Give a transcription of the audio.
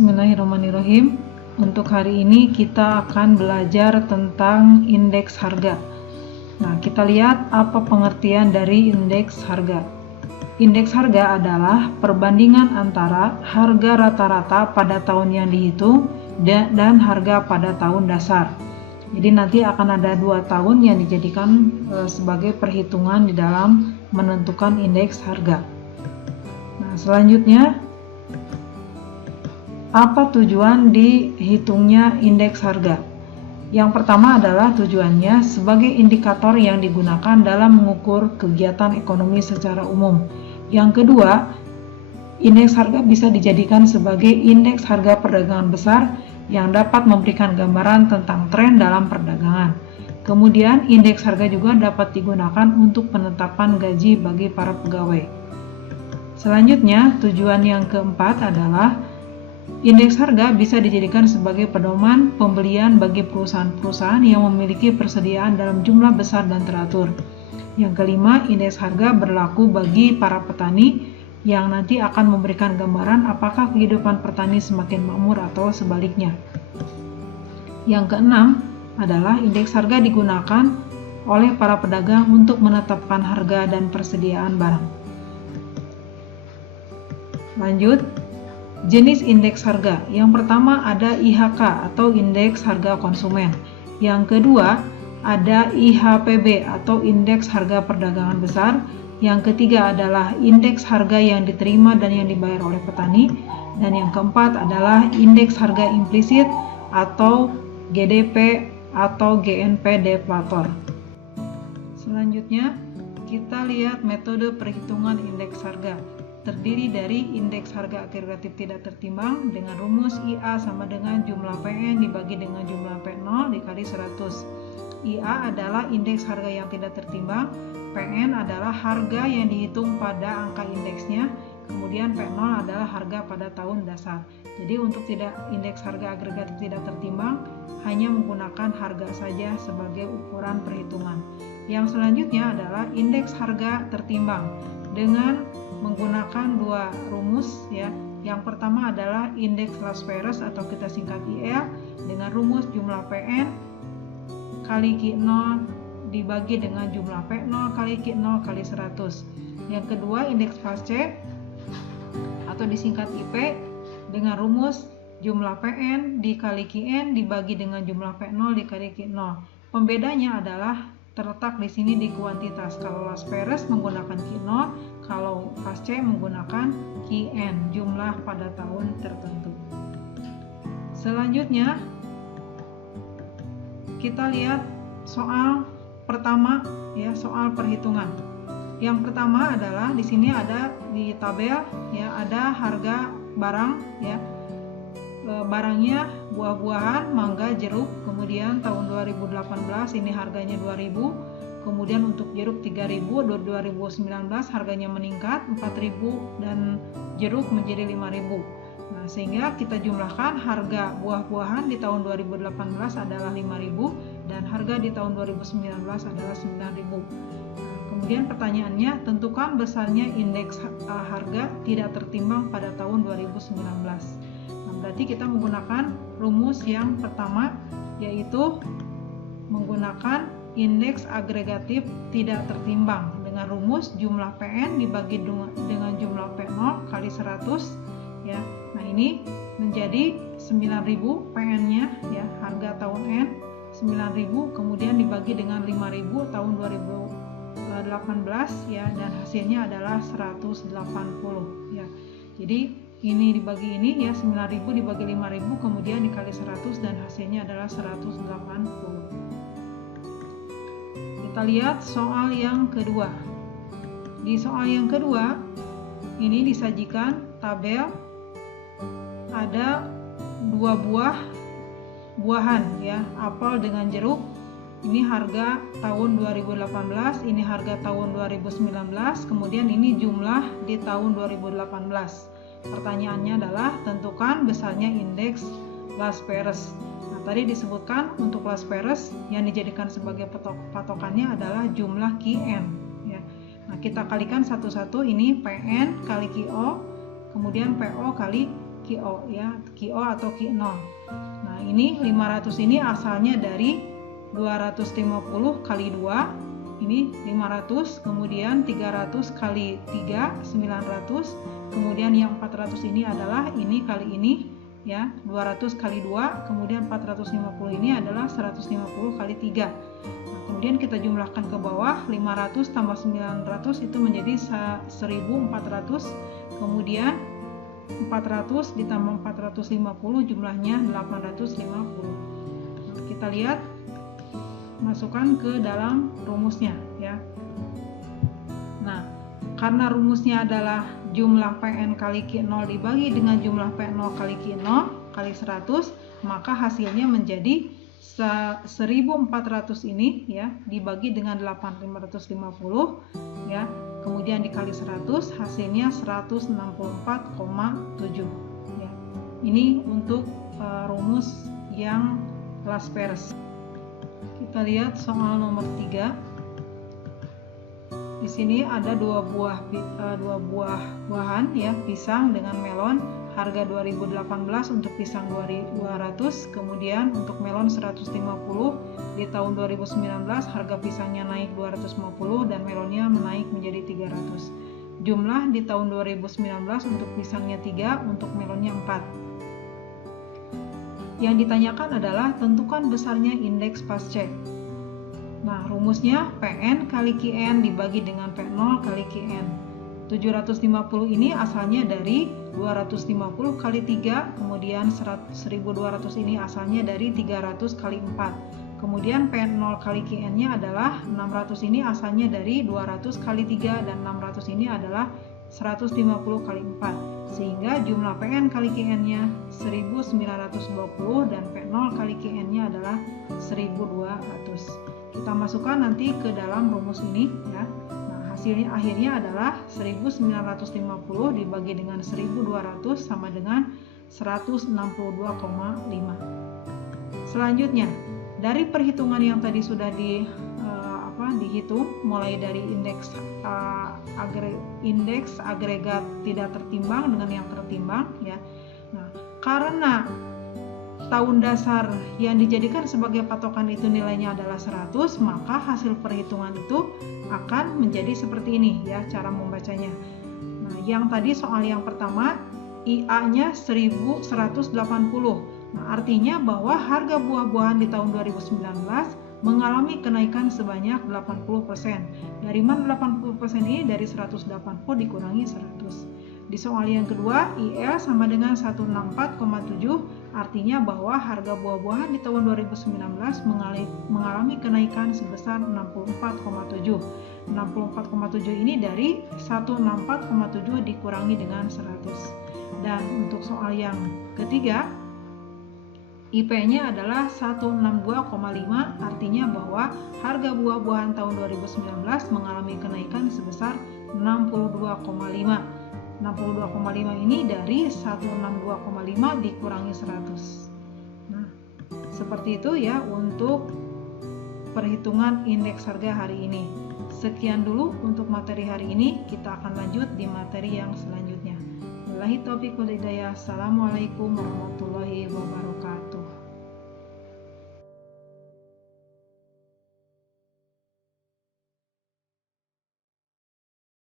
Bismillahirrahmanirrahim. Untuk hari ini kita akan belajar tentang indeks harga. Nah, kita lihat apa pengertian dari indeks harga. Indeks harga adalah perbandingan antara harga rata-rata pada tahun yang dihitung dan harga pada tahun dasar. Jadi nanti akan ada 2 tahun yang dijadikan sebagai perhitungan di dalam menentukan indeks harga. Nah, selanjutnya, apa tujuan dihitungnya indeks harga? Yang pertama adalah tujuannya sebagai indikator yang digunakan dalam mengukur kegiatan ekonomi secara umum. Yang kedua, indeks harga bisa dijadikan sebagai indeks harga perdagangan besar yang dapat memberikan gambaran tentang tren dalam perdagangan. Kemudian, indeks harga juga dapat digunakan untuk penetapan gaji bagi para pegawai. Selanjutnya, tujuan yang keempat adalah indeks harga bisa dijadikan sebagai pedoman pembelian bagi perusahaan-perusahaan yang memiliki persediaan dalam jumlah besar dan teratur. Yang kelima, indeks harga berlaku bagi para petani yang nanti akan memberikan gambaran apakah kehidupan petani semakin makmur atau sebaliknya. Yang keenam adalah indeks harga digunakan oleh para pedagang untuk menetapkan harga dan persediaan barang. Lanjut, jenis indeks harga. Yang pertama ada IHK atau indeks harga konsumen. Yang kedua ada IHPB atau indeks harga perdagangan besar. Yang ketiga adalah indeks harga yang diterima dan yang dibayar oleh petani. Dan yang keempat adalah indeks harga implisit atau GDP atau GNP deflator. Selanjutnya kita lihat metode perhitungan indeks harga. Terdiri dari indeks harga agregatif tidak tertimbang dengan rumus IA sama dengan jumlah PN dibagi dengan jumlah P0 dikali 100. IA adalah indeks harga yang tidak tertimbang, PN adalah harga yang dihitung pada angka indeksnya, kemudian P0 adalah harga pada tahun dasar. Jadi untuk indeks harga agregatif tidak tertimbang hanya menggunakan harga saja sebagai ukuran perhitungan. Yang selanjutnya adalah indeks harga tertimbang dengan menggunakan 2 rumus ya. Yang pertama adalah indeks Las-Perez atau kita singkat IL dengan rumus jumlah PN kali Q0 dibagi dengan jumlah P0 kali Q0 kali 100. Yang kedua indeks Fast-C atau disingkat IP dengan rumus jumlah PN dikali Qn dibagi dengan jumlah P0 dikali Q0. Pembedanya adalah terletak di sini di kuantitas. Kalau Las-Perez menggunakan Q0, kalau Fast-C menggunakan Qn, jumlah pada tahun tertentu. Selanjutnya kita lihat soal pertama ya, soal perhitungan. Yang pertama adalah di sini ada di tabel ya, ada harga barang ya. Barangnya buah-buahan, mangga, jeruk. Kemudian tahun 2018 ini harganya 2.000. Kemudian untuk jeruk 3.000, 2019 harganya meningkat 4.000 dan jeruk menjadi 5.000. Nah, sehingga kita jumlahkan harga buah-buahan di tahun 2018 adalah 5.000 dan harga di tahun 2019 adalah 9.000. Kemudian pertanyaannya, tentukan besarnya indeks harga tidak tertimbang pada tahun 2019. Nah, berarti kita menggunakan rumus yang pertama, yaitu menggunakan indeks agregatif tidak tertimbang dengan rumus jumlah PN dibagi dengan jumlah P0 kali 100 ya. Nah, ini menjadi 9.000 PN-nya ya, harga tahun N 9.000 kemudian dibagi dengan 5.000 tahun 2018 ya, dan hasilnya adalah 180 ya. Jadi ini dibagi ini ya, 9.000 dibagi 5.000 kemudian dikali 100 dan hasilnya adalah 180. Kita lihat soal yang kedua. Di soal yang kedua ini disajikan tabel, ada 2 buahan ya, apel dengan jeruk. Ini harga tahun 2018, ini harga tahun 2019, kemudian ini jumlah di tahun 2018. Pertanyaannya adalah tentukan besarnya indeks Las-Perez. Nah, tadi disebutkan untuk Las-Perez yang dijadikan sebagai patokannya adalah jumlah Qn ya. Nah, kita kalikan satu-satu, ini PN kali QO, kemudian PO kali QO ya, QO atau Q0. Nah, ini 500 ini asalnya dari 250 kali 2, ini 500, kemudian 300 kali 3, 900, kemudian yang 400 ini adalah ini kali ini ya, 200 kali 2, kemudian 450 ini adalah 150 kali 3. Nah, kemudian kita jumlahkan ke bawah, 500 tambah 900 itu menjadi 1400, kemudian 400 ditambah 450 jumlahnya 850. Kita lihat, masukkan ke dalam rumusnya ya. Nah, karena rumusnya adalah jumlah PN kali Q0 dibagi dengan jumlah P0 kali Q0 kali 100, maka hasilnya menjadi 1400 ini ya dibagi dengan 8550 ya, kemudian dikali 100, hasilnya 164,7 ya. Ini untuk rumus yang Laspers. Kita lihat soal nomor 3. Di sini ada dua buahan ya, pisang dengan melon, harga 2018 untuk pisang 200, kemudian untuk melon 150. Di tahun 2019 harga pisangnya naik 250 dan melonnya menaik menjadi 300. Jumlah di tahun 2019 untuk pisangnya 3, untuk melonnya 4. Yang ditanyakan adalah tentukan besarnya indeks pascek. Nah, rumusnya PN kali QN dibagi dengan P0 kali QN. 750 ini asalnya dari 250 kali 3, kemudian 1200 ini asalnya dari 300 kali 4. Kemudian P0 kali QN-nya adalah 600 ini asalnya dari 200 kali 3 dan 600 ini adalah 150 kali 4. Sehingga jumlah PN kali QN-nya 1920 dan P0 kali QN-nya adalah 1200. Kita masukkan nanti ke dalam rumus ini ya. Nah, hasilnya akhirnya adalah 1950 dibagi dengan 1200 sama dengan 162,5. Selanjutnya, dari perhitungan yang tadi sudah dihitung, mulai dari indeks agregat tidak tertimbang dengan yang tertimbang ya. Nah, karena tahun dasar yang dijadikan sebagai patokan itu nilainya adalah 100, maka hasil perhitungan itu akan menjadi seperti ini ya cara membacanya. Nah, yang tadi soal yang pertama IA-nya 1180. Nah, artinya bahwa harga buah-buahan di tahun 2019 mengalami kenaikan sebanyak 80%. Dari mana 80% ini? Dari 180 dikurangi 100. Di soal yang kedua, IL sama dengan 164,7, artinya bahwa harga buah-buahan di tahun 2019 mengalami kenaikan sebesar 64,7. 64,7 ini dari 164,7 dikurangi dengan 100. Dan untuk soal yang ketiga, IP-nya adalah 162,5, artinya bahwa harga buah-buahan tahun 2019 mengalami kenaikan sebesar 62,5. 62,5 ini dari 162,5 dikurangi 100. Nah, seperti itu ya untuk perhitungan indeks harga hari ini. Sekian dulu untuk materi hari ini, kita akan lanjut di materi yang selanjutnya. Wabillahi taufiq wal hidayah. Assalamualaikum warahmatullahi wabarakatuh.